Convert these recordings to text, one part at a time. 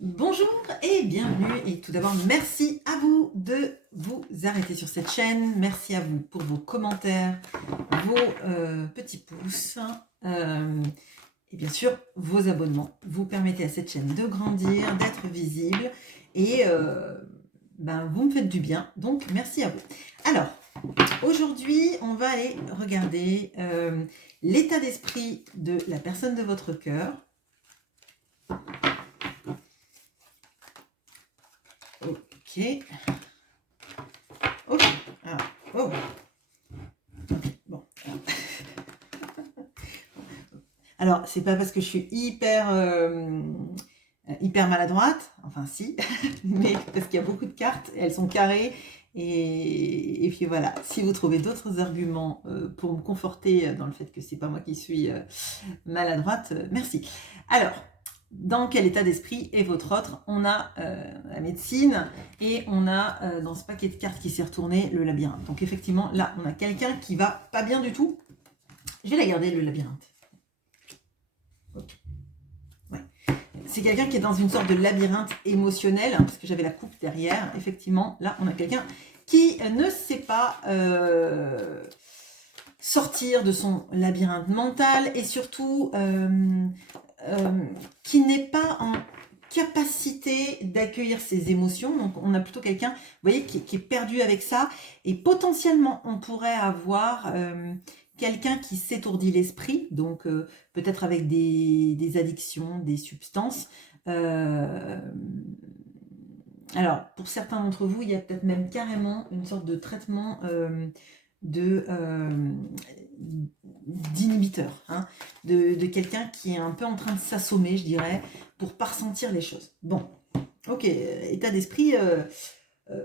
Bonjour et bienvenue, et tout d'abord merci à vous de vous arrêter sur cette chaîne, merci à vous pour vos commentaires, vos petits pouces et bien sûr vos abonnements. Vous permettez à cette chaîne de grandir, d'être visible et vous me faites du bien, donc merci à vous. Alors aujourd'hui on va aller regarder l'état d'esprit de la personne de votre cœur. Ok. Ok. Alors, oh. Bon. Alors, c'est pas parce que je suis hyper maladroite, enfin si, mais parce qu'il y a beaucoup de cartes, elles sont carrées, et puis voilà. Si vous trouvez d'autres arguments pour me conforter dans le fait que c'est pas moi qui suis maladroite, merci. Alors, dans quel état d'esprit est votre autre? On a la médecine et on a dans ce paquet de cartes qui s'est retourné le labyrinthe. Donc effectivement, là, on a quelqu'un qui va pas bien du tout. Je vais la garder, le labyrinthe. Okay. Ouais. C'est quelqu'un qui est dans une sorte de labyrinthe émotionnel, parce que j'avais la coupe derrière. Effectivement, là, on a quelqu'un qui ne sait pas sortir de son labyrinthe mental et surtout qui n'est pas en capacité d'accueillir ses émotions. Donc on a plutôt quelqu'un, vous voyez, qui est perdu avec ça, et potentiellement on pourrait avoir quelqu'un qui s'étourdit l'esprit, donc peut-être avec des addictions, des substances. Alors pour certains d'entre vous, il y a peut-être même carrément une sorte de traitement d'inhibiteur, hein, de quelqu'un qui est un peu en train de s'assommer, je dirais, pour pas ressentir les choses. Bon, ok, état d'esprit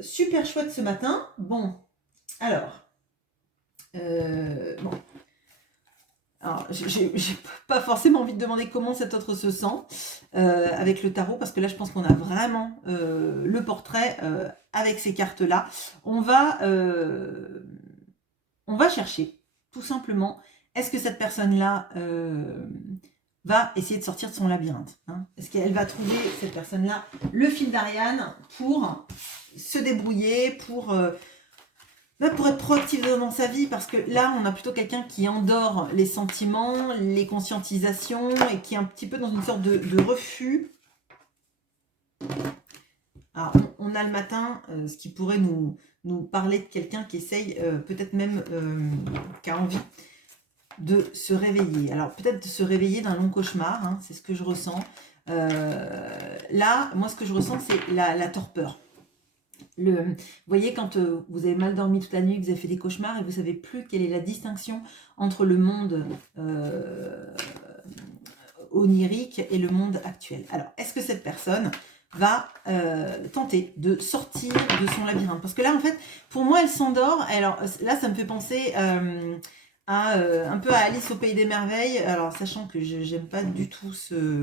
super chouette ce matin. Bon, alors, bon. Alors, j'ai pas forcément envie de demander comment cet autre se sent avec le tarot, parce que là, je pense qu'on a vraiment le portrait avec ces cartes-là. On va chercher, tout simplement, est-ce que cette personne-là va essayer de sortir de son labyrinthe, hein? Est-ce qu'elle va trouver, cette personne-là, le fil d'Ariane pour se débrouiller, pour être proactive dans sa vie? Parce que là, on a plutôt quelqu'un qui endort les sentiments, les conscientisations, et qui est un petit peu dans une sorte de refus. Alors, on a le matin ce qui pourrait nous parler de quelqu'un qui essaye, peut-être même qui a envie de se réveiller. Alors peut-être de se réveiller d'un long cauchemar, hein, c'est ce que je ressens. Là, moi ce que je ressens, c'est la torpeur. Vous voyez, quand vous avez mal dormi toute la nuit, que vous avez fait des cauchemars et vous ne savez plus quelle est la distinction entre le monde onirique et le monde actuel. Alors, est-ce que cette personne va tenter de sortir de son labyrinthe? Parce que là, en fait, pour moi, elle s'endort. Alors là, ça me fait penser un peu à Alice au Pays des Merveilles. Alors, sachant que j'aime pas du tout ce...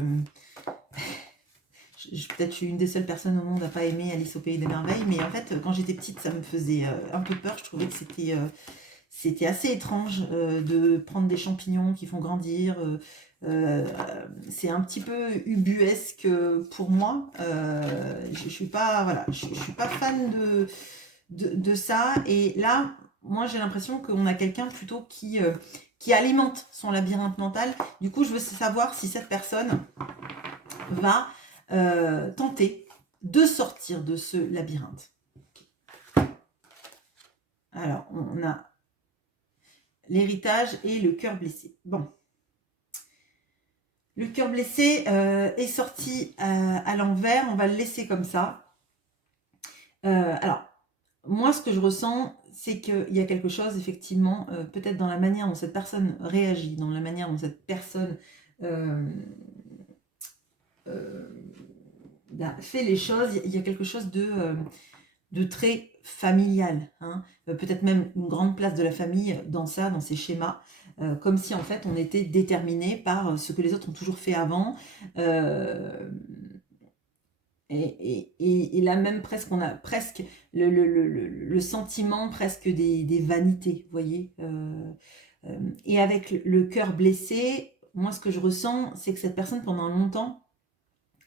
Peut-être je suis une des seules personnes au monde à pas aimer Alice au Pays des Merveilles, mais en fait, quand j'étais petite, ça me faisait un peu peur. Je trouvais que c'était assez étrange de prendre des champignons qui font grandir. C'est un petit peu ubuesque pour moi. Je suis pas, voilà, je suis pas fan de ça. Et là, moi, j'ai l'impression qu'on a quelqu'un plutôt qui alimente son labyrinthe mental. Du coup, je veux savoir si cette personne va tenter de sortir de ce labyrinthe. Alors, on a l'héritage et le cœur blessé. Bon. Le cœur blessé est sorti à l'envers. On va le laisser comme ça. Alors, moi, ce que je ressens, c'est qu'il y a quelque chose, effectivement, peut-être dans la manière dont cette personne réagit, dans la manière dont cette personne fait les choses. Il y a quelque chose de très familial, hein. Peut-être même une grande place de la famille dans ça, dans ces schémas, comme si en fait on était déterminé par ce que les autres ont toujours fait avant, et là même presque on a presque le sentiment presque des vanités, vous voyez, et avec le cœur blessé, moi ce que je ressens, c'est que cette personne pendant longtemps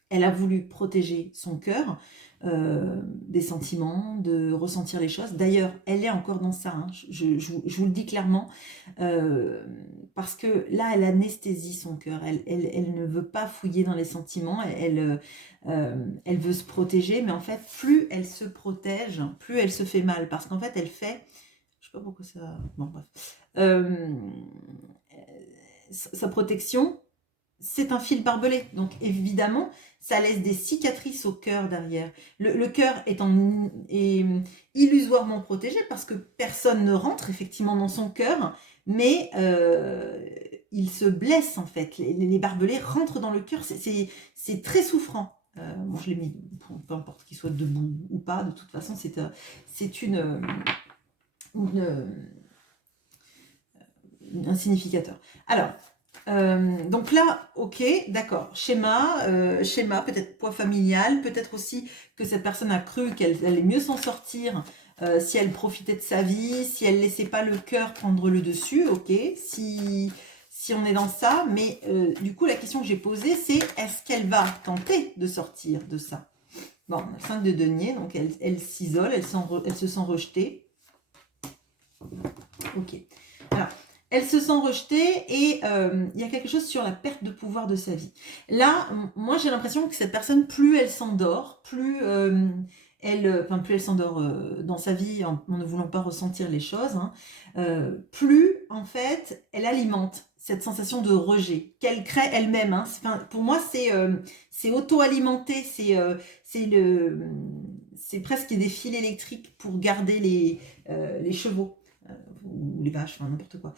Elle a voulu protéger son cœur des sentiments, de ressentir les choses. D'ailleurs, elle est encore dans ça, hein. Je vous le dis clairement, parce que là, elle anesthésie son cœur. Elle ne veut pas fouiller dans les sentiments, elle veut se protéger, mais en fait, plus elle se protège, plus elle se fait mal, parce qu'en fait, elle fait... Je sais pas pourquoi ça... Bon, bref. Sa protection, c'est un fil barbelé. Donc évidemment, ça laisse des cicatrices au cœur derrière. Le cœur est illusoirement protégé parce que personne ne rentre effectivement dans son cœur, mais il se blesse en fait. Les barbelés rentrent dans le cœur, c'est très souffrant. Bon, je l'ai mis, peu importe qu'il soit debout ou pas, de toute façon, c'est un significateur. Alors, donc là, ok, d'accord, schéma, peut-être poids familial, peut-être aussi que cette personne a cru qu'elle allait mieux s'en sortir si elle profitait de sa vie, si elle laissait pas le cœur prendre le dessus, ok, si on est dans ça, mais du coup, la question que j'ai posée, c'est est-ce qu'elle va tenter de sortir de ça? Bon, 5 de denier, donc elle s'isole, elle se sent rejetée. Ok, alors, elle se sent rejetée et il y a quelque chose sur la perte de pouvoir de sa vie. Là, moi j'ai l'impression que cette personne, plus elle s'endort, plus elle s'endort dans sa vie en ne voulant pas ressentir les choses, hein, plus en fait elle alimente cette sensation de rejet qu'elle crée elle-même. Hein. Pour moi, c'est auto-alimenté, c'est presque des fils électriques pour garder les chevaux. Ou les vaches, enfin n'importe quoi.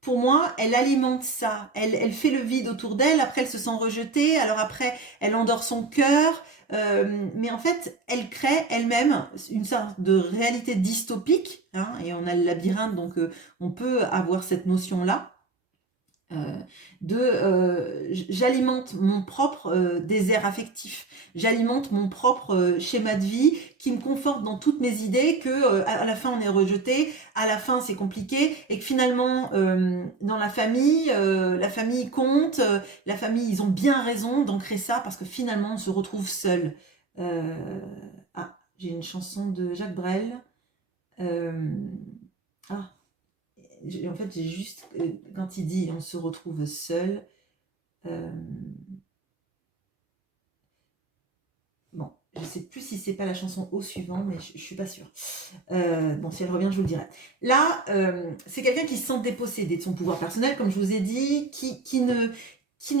Pour moi, elle alimente ça. Elle fait le vide autour d'elle, après elle se sent rejetée, alors après elle endort son cœur. Mais en fait, elle crée elle-même une sorte de réalité dystopique, hein, et on a le labyrinthe, donc on peut avoir cette notion-là. J'alimente mon propre désert affectif, j'alimente mon propre schéma de vie qui me conforte dans toutes mes idées que à la fin on est rejeté, à la fin c'est compliqué et que finalement dans la famille compte, la famille ils ont bien raison d'ancrer ça parce que finalement on se retrouve seul. Ah, j'ai une chanson de Jacques Brel. Ah, en fait, j'ai juste, quand il dit on se retrouve seul, bon, je sais plus si c'est pas la chanson au suivant, mais je suis pas sûre. Bon, si elle revient, je vous le dirai. Là, c'est quelqu'un qui se sent dépossédé de son pouvoir personnel, comme je vous ai dit, qui ne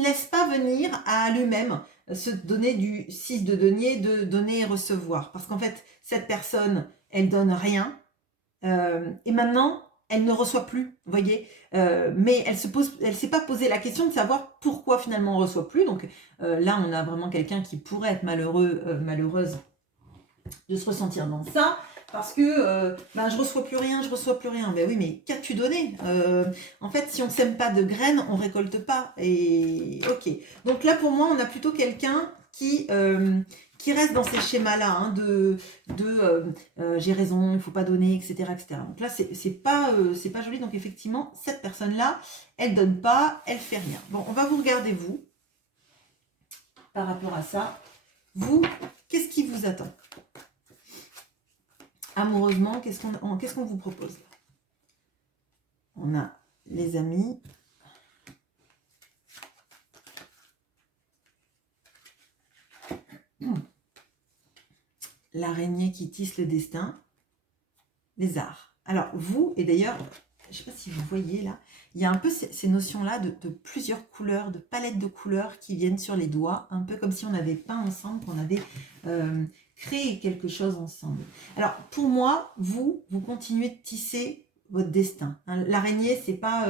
laisse pas venir à lui-même se donner du 6 de denier, de donner et recevoir. Parce qu'en fait, cette personne, elle donne rien. Et maintenant, elle ne reçoit plus, vous voyez, mais elle s'est pas posé la question de savoir pourquoi finalement on ne reçoit plus. Donc là, on a vraiment quelqu'un qui pourrait être malheureuse de se ressentir dans ça, parce que je reçois plus rien. Ben oui, mais qu'as-tu donné? En fait, si on sème pas de graines, on récolte pas. Et ok. Donc là, pour moi, on a plutôt quelqu'un qui reste dans ces schémas-là, hein, j'ai raison, il faut pas donner, etc., etc. Donc là, c'est pas joli. Donc effectivement, cette personne-là, elle donne pas, elle fait rien. Bon, on va vous regarder vous par rapport à ça. Vous, qu'est-ce qui vous attend? Amoureusement, qu'est-ce qu'on vous propose? On a les amis. L'araignée qui tisse le destin. Les arts. Alors, vous, et d'ailleurs, je ne sais pas si vous voyez là, il y a un peu ces notions-là de plusieurs couleurs, de palettes de couleurs qui viennent sur les doigts, un peu comme si on avait peint ensemble, qu'on avait créé quelque chose ensemble. Alors, pour moi, vous continuez de tisser votre destin. Hein, l'araignée, c'est pas,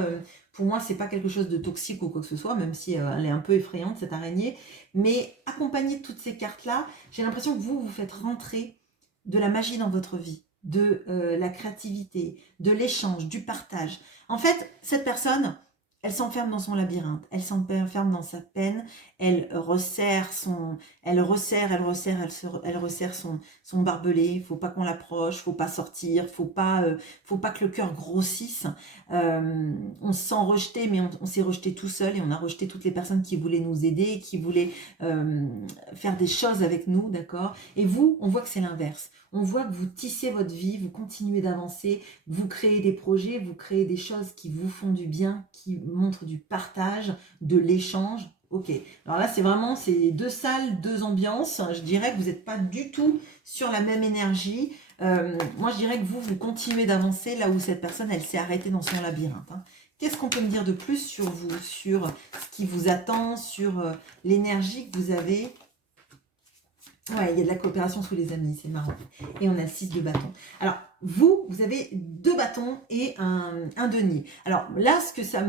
pour moi, c'est pas quelque chose de toxique ou quoi que ce soit, même si elle est un peu effrayante, cette araignée. Mais accompagnée de toutes ces cartes-là, j'ai l'impression que vous faites rentrer de la magie dans votre vie, de la créativité, de l'échange, du partage. En fait, cette personne, elle s'enferme dans son labyrinthe, elle s'enferme dans sa peine, elle resserre son barbelé, il faut pas qu'on l'approche, faut pas sortir, faut pas que le cœur grossisse. On se sent rejeté, mais on s'est rejeté tout seul et on a rejeté toutes les personnes qui voulaient nous aider, qui voulaient faire des choses avec nous, d'accord? Et vous, on voit que c'est l'inverse. On voit que vous tissez votre vie, vous continuez d'avancer, vous créez des projets, vous créez des choses qui vous font du bien, qui montrent du partage, de l'échange. Ok, alors là c'est vraiment c'est deux salles, deux ambiances. Je dirais que vous n'êtes pas du tout sur la même énergie. Moi je dirais que vous continuez d'avancer là où cette personne elle s'est arrêtée dans son labyrinthe. Hein. Qu'est-ce qu'on peut me dire de plus sur vous, sur ce qui vous attend, sur l'énergie que vous avez? Ouais, il y a de la coopération sous les amis, c'est marrant. Et on a 6 de bâtons. Alors, vous avez 2 bâtons et un denier. Alors là, ce que ça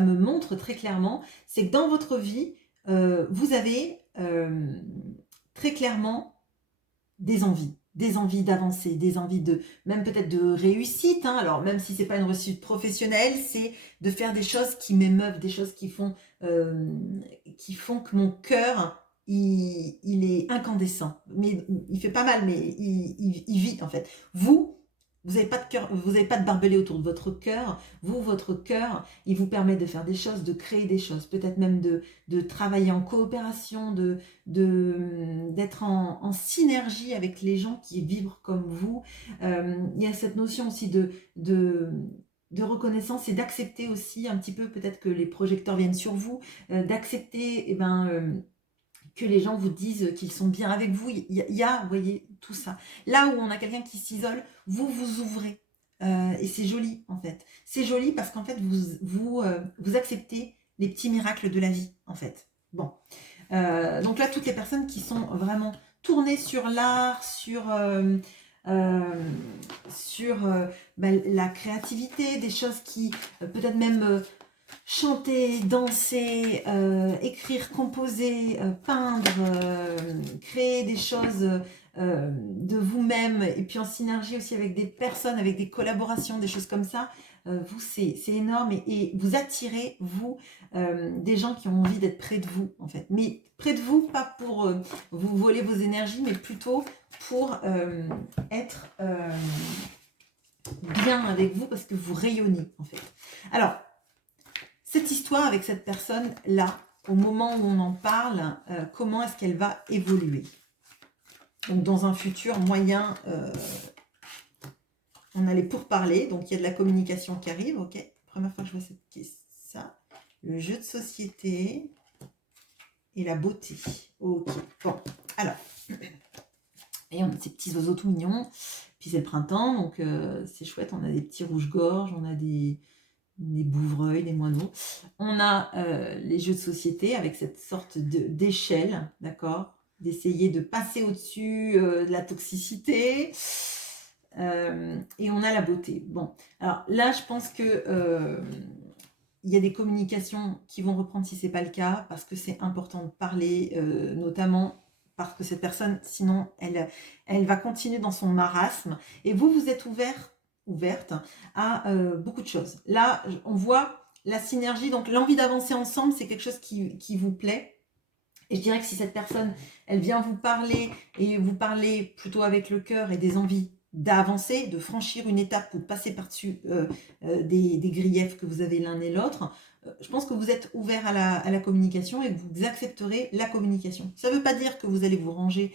me montre très clairement, c'est que dans votre vie, vous avez très clairement des envies d'avancer, des envies de, même peut-être de réussite. Hein. Alors, même si c'est pas une réussite professionnelle, c'est de faire des choses qui m'émeuvent, des choses qui font que mon cœur il est incandescent, mais il fait pas mal, mais il vit en fait. Vous n'avez pas de cœur, vous n'avez pas de barbelé autour de votre cœur. Votre cœur, il vous permet de faire des choses, de créer des choses, peut-être même de travailler en coopération, d'être en synergie avec les gens qui vivent comme vous. Il y a cette notion aussi de reconnaissance et d'accepter aussi un petit peu peut-être que les projecteurs viennent sur vous, d'accepter que les gens vous disent qu'ils sont bien avec vous. Il y a, vous voyez, tout ça. Là où on a quelqu'un qui s'isole, vous vous ouvrez. Et c'est joli, en fait. C'est joli parce qu'en fait, vous acceptez les petits miracles de la vie, en fait. Bon. Donc là, toutes les personnes qui sont vraiment tournées sur l'art, sur la créativité, des choses qui peut-être même chanter, danser, écrire, composer, peindre, créer des choses de vous-même et puis en synergie aussi avec des personnes, avec des collaborations, des choses comme ça. Vous, c'est énorme et vous attirez, vous, des gens qui ont envie d'être près de vous, en fait. Mais près de vous, pas pour vous voler vos énergies, mais plutôt pour être bien avec vous parce que vous rayonnez, en fait. Alors, cette histoire avec cette personne-là, au moment où on en parle, comment est-ce qu'elle va évoluer? Donc, dans un futur moyen, on a les pourparlers, donc il y a de la communication qui arrive, ok? Première fois que je vois ça. Le jeu de société et la beauté. Ok, bon, alors, et on a ces petits oiseaux tout mignons, puis c'est le printemps, donc c'est chouette, on a des petits rouges-gorges, on a des bouvreuils, des moineaux. On a les jeux de société avec cette sorte d'échelle, d'accord? D'essayer de passer au-dessus de la toxicité. Et on a la beauté. Bon, alors là, je pense que il y a des communications qui vont reprendre si ce n'est pas le cas, parce que c'est important de parler, notamment parce que cette personne, sinon, elle va continuer dans son marasme. Et vous êtes ouverte à beaucoup de choses. Là, on voit la synergie, donc l'envie d'avancer ensemble, c'est quelque chose qui vous plaît. Et je dirais que si cette personne, elle vient vous parler, et vous parler plutôt avec le cœur et des envies d'avancer, de franchir une étape ou de passer par-dessus des griefs que vous avez l'un et l'autre, je pense que vous êtes ouvert à la communication et que vous accepterez la communication. Ça ne veut pas dire que vous allez vous ranger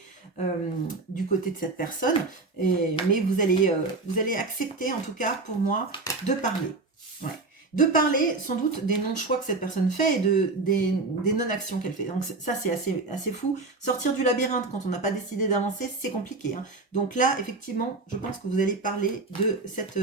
du côté de cette personne, mais vous allez accepter, en tout cas pour moi, de parler. Ouais. De parler sans doute des non-choix que cette personne fait et des non-actions qu'elle fait. Donc ça, c'est assez fou. Sortir du labyrinthe quand on n'a pas décidé d'avancer, c'est compliqué. Hein. Donc là, effectivement, je pense que vous allez parler de cette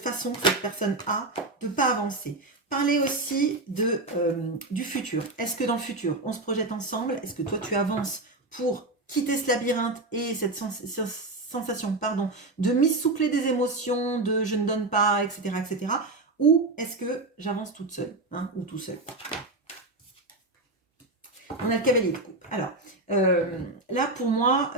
façon que cette personne a de ne pas avancer. Parler aussi du futur. Est-ce que dans le futur, on se projette ensemble? Est-ce que toi, tu avances pour quitter ce labyrinthe et cette sensation de m'essouffler des émotions, de je ne donne pas, etc., etc., ou est-ce que j'avance toute seule, hein, ou tout seul? On a le cavalier de coupe. Alors, là, pour moi,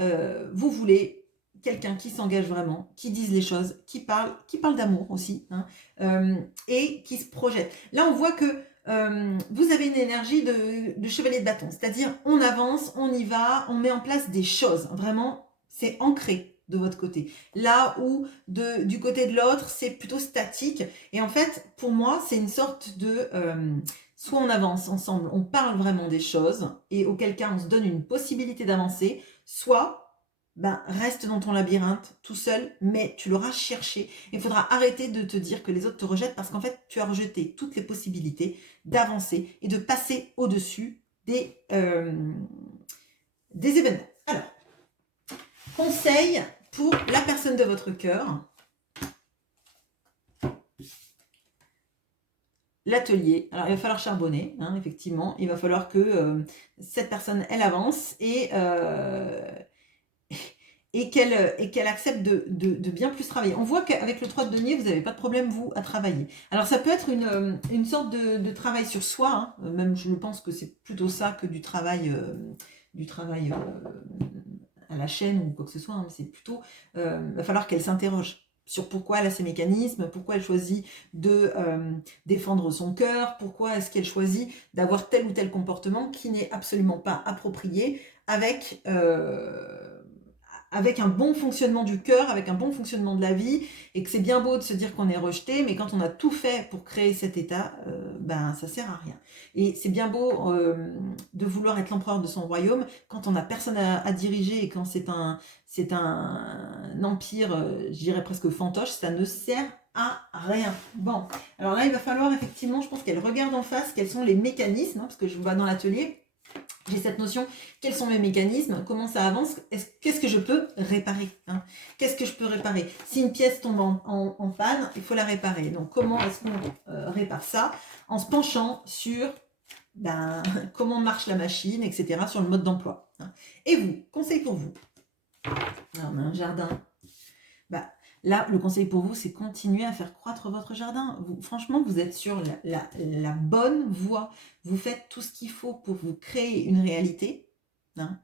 vous voulez quelqu'un qui s'engage vraiment, qui dise les choses, qui parle d'amour aussi, hein, et qui se projette. Là, on voit que vous avez une énergie de chevalier de bâton, c'est-à-dire on avance, on y va, on met en place des choses. Vraiment, c'est ancré de votre côté. Là où du côté de l'autre, c'est plutôt statique. Et en fait, pour moi, c'est une sorte de... soit on avance ensemble, on parle vraiment des choses, et auquel cas on se donne une possibilité d'avancer, soit ben, reste dans ton labyrinthe tout seul, mais tu l'auras cherché. Il faudra arrêter de te dire que les autres te rejettent parce qu'en fait, tu as rejeté toutes les possibilités d'avancer et de passer au-dessus des événements. Alors, conseil pour la personne de votre cœur. L'atelier. Alors, il va falloir charbonner, hein, effectivement. Il va falloir que cette personne, elle avance et qu'elle accepte de bien plus travailler. On voit qu'avec le 3 de denier, vous n'avez pas de problème, vous, à travailler. Alors, ça peut être une sorte de travail sur soi, hein. Même je pense que c'est plutôt ça que du travail à la chaîne ou quoi que ce soit, hein. C'est plutôt, va falloir qu'elle s'interroge sur pourquoi elle a ces mécanismes, pourquoi elle choisit de défendre son cœur, pourquoi est-ce qu'elle choisit d'avoir tel ou tel comportement qui n'est absolument pas approprié avec un bon fonctionnement du cœur, avec un bon fonctionnement de la vie, et que c'est bien beau de se dire qu'on est rejeté, mais quand on a tout fait pour créer cet état, ben ça sert à rien. Et c'est bien beau de vouloir être l'empereur de son royaume, quand on n'a personne à diriger et quand c'est un empire, je dirais presque fantoche, ça ne sert à rien. Bon, alors là, il va falloir effectivement, je pense qu'elle regarde en face quels sont les mécanismes, hein, parce que je vois dans l'atelier, j'ai cette notion, quels sont mes mécanismes, comment ça avance, qu'est-ce que je peux réparer, hein, qu'est-ce que je peux réparer. Si une pièce tombe en panne, il faut la réparer. Donc comment est-ce qu'on répare ça? En se penchant sur comment marche la machine, etc., sur le mode d'emploi. Hein. Et vous, conseil pour vous. Alors, on a un jardin. Là, le conseil pour vous, c'est continuer à faire croître votre jardin. Franchement, vous êtes sur la bonne voie. Vous faites tout ce qu'il faut pour vous créer une réalité, hein,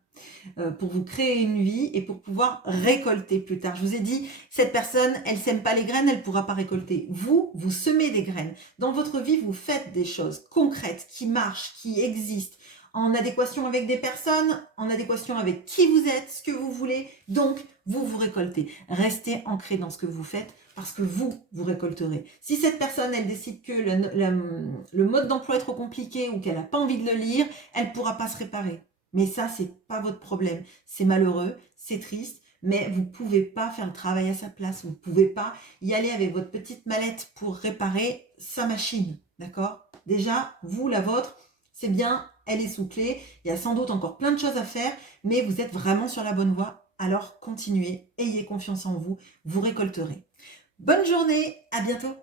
pour vous créer une vie et pour pouvoir récolter plus tard. Je vous ai dit, cette personne, elle sème pas les graines, elle ne pourra pas récolter. Vous semez des graines. Dans votre vie, vous faites des choses concrètes, qui marchent, qui existent, en adéquation avec des personnes, en adéquation avec qui vous êtes, ce que vous voulez. Donc, vous récoltez. Restez ancré dans ce que vous faites parce que vous récolterez. Si cette personne, elle décide que le mode d'emploi est trop compliqué ou qu'elle n'a pas envie de le lire, elle ne pourra pas se réparer. Mais ça, c'est pas votre problème. C'est malheureux, c'est triste, mais vous ne pouvez pas faire le travail à sa place. Vous ne pouvez pas y aller avec votre petite mallette pour réparer sa machine. D'accord? Déjà, vous, la vôtre, c'est bien, elle est sous clé. Il y a sans doute encore plein de choses à faire, mais vous êtes vraiment sur la bonne voie. Alors continuez, ayez confiance en vous, vous récolterez. Bonne journée, à bientôt.